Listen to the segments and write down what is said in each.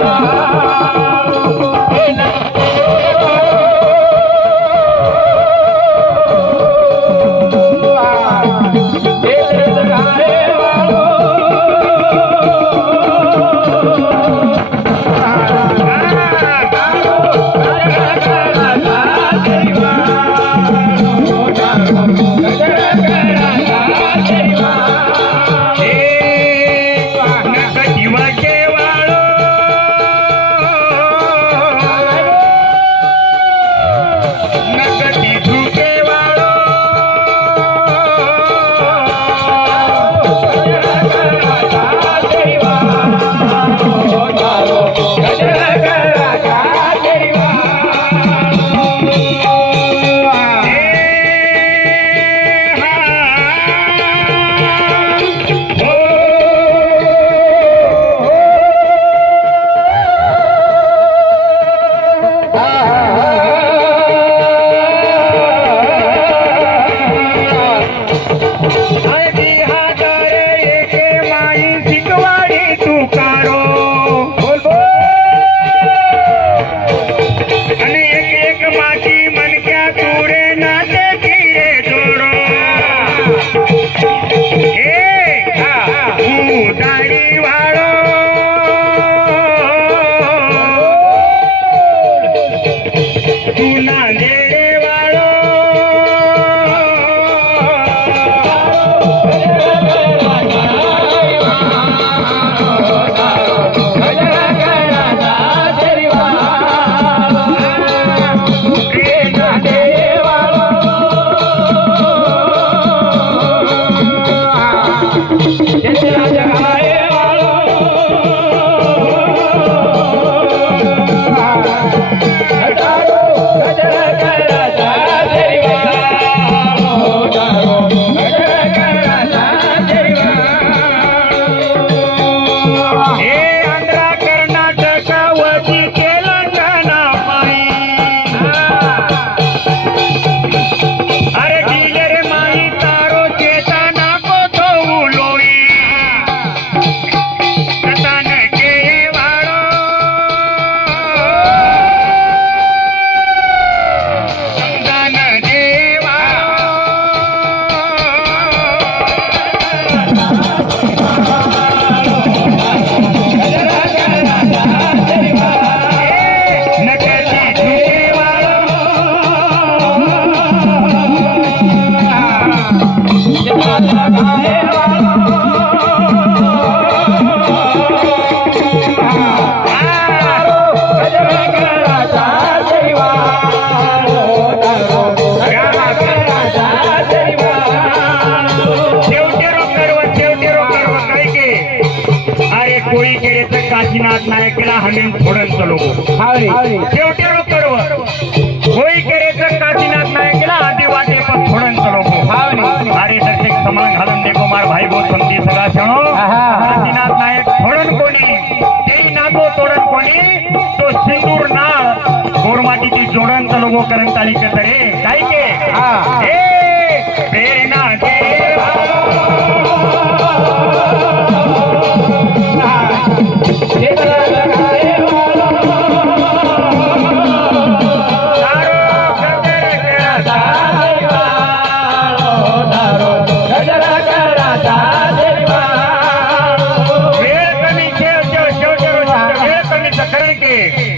गा তুলা કાશીનાથ નાયકેલા હમીન થોડંત લોકો છેવટે કરો કોઈ કરે છે કાશીનાથ નાયકેલા આદિ વાટે પર થોડંત લોકો મારી સાથે સમાન હલન દેખો માર ભાઈ બહુ સમજી સકા છો કાશીનાથ નાયક થોડન કોની તે નાતો તોડન કોની તો સિંદૂર ના ગોરમાટી થી જોડંત લોકો કરંતાલી કતરે કાઈ કે હા એ પ્રેરણા કે Yeah.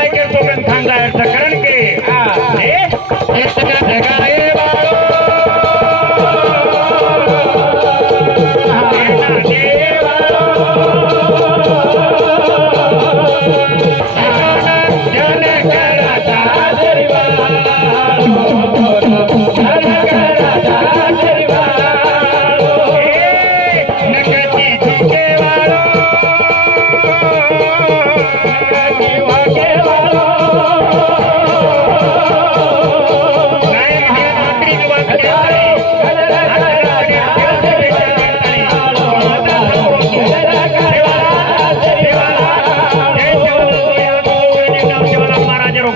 Música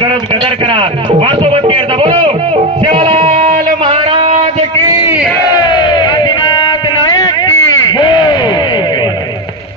गरज गदर करा वाचोबत बोलो सेवाला